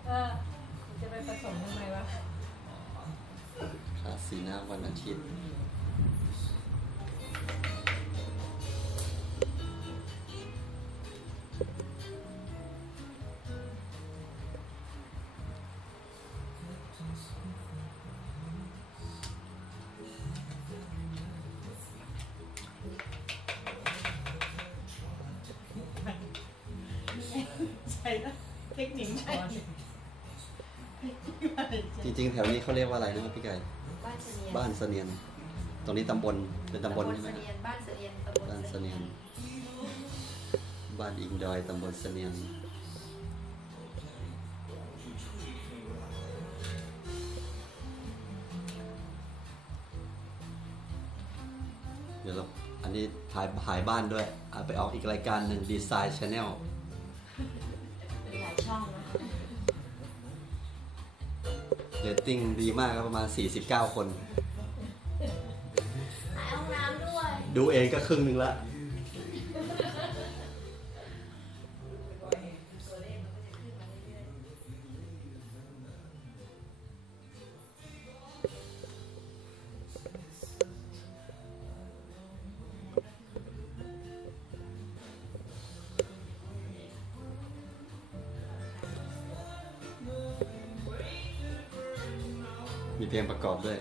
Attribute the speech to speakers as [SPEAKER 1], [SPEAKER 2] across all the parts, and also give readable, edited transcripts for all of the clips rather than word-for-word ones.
[SPEAKER 1] จะไปผสมทำไมวะ
[SPEAKER 2] ขาสีหน้าวันอาทิตย์
[SPEAKER 1] ใช่เทคนิคใช่
[SPEAKER 2] จริงๆแถวนี้เขาเรียกว่าอะไรนะครับพี่ไก่บ้านเสนียนตรงนี้ตำบลเป็นตำบลใช่ไหม
[SPEAKER 3] บ้านเสนียนตำบล
[SPEAKER 2] บ้านเสนียนบ้านอิงดอยตำบลเสนียนเดี๋ยวเราอันนี้ถ่ายบ้านด้วยไปออกอีกรายการหนึ่งดีไซน์ชาแนล
[SPEAKER 3] หลายช่องนะคะ
[SPEAKER 2] เรตติ้งดีมากครับประมาณ49 คน
[SPEAKER 3] หาห้องน้ำด้วย
[SPEAKER 2] ดูเองก็ครึ่งหนึ่งละมีเพลงประกอบด้วย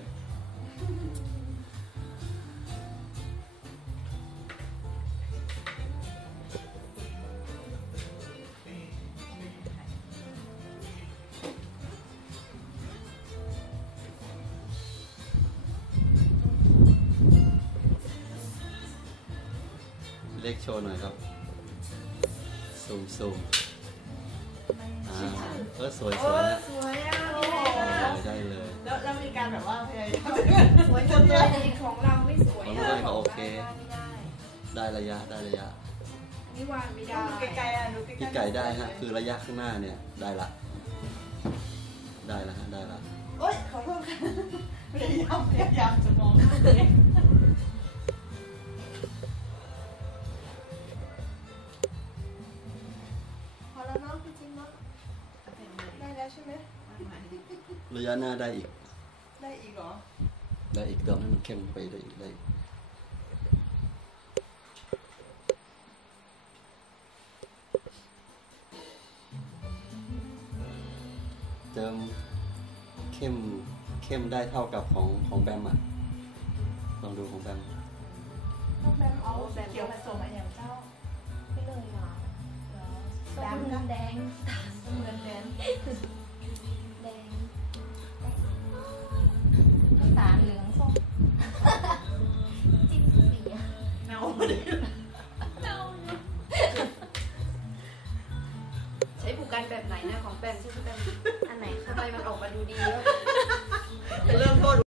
[SPEAKER 2] เลขโชว์หน่อยครับซูมสวยๆนะ
[SPEAKER 1] สวยอ่ะ
[SPEAKER 2] ได้เลย
[SPEAKER 1] แล้วมีการแบบว่าพยายาม
[SPEAKER 3] สวยจังเลยของเราไม่สวย
[SPEAKER 2] ของเราก็โอเคได้ระยะ
[SPEAKER 3] นี่วางไม่ได้
[SPEAKER 1] ดูไกลๆอ่ะดูไกลๆ
[SPEAKER 2] พี่ไก่ได้ฮะคือระยะข้างหน้าเนี่ยได้ละฮะได้ละ
[SPEAKER 1] โอ๊ยขอโทษค่ะพยายามจะมองหน้าตัวเองพอแล้วเนาะจริงๆเนาะได้แล้วใช่ไหม
[SPEAKER 2] ระยะหน้าได้อีก
[SPEAKER 1] ได้อีกเหรอ
[SPEAKER 2] ได้อีกเติมให้มันเข้มไปได้อีกเติมเข้มได้เท่ากับของแบมอ่ะลองดูของแบม
[SPEAKER 1] แบมเอาเขียวผสมอะไรอย่างเจ้า
[SPEAKER 3] ไม่เลยเหรอส้มแดงส้มแดงแดงสารเหลืองส้มจิ้มสี
[SPEAKER 1] เนา
[SPEAKER 3] ใช้ผูกกันแบบไหนนะของแบมใช่ไหมอันไหนทำไมมันออกมาดูดีแล้ว
[SPEAKER 1] เริ่มต้น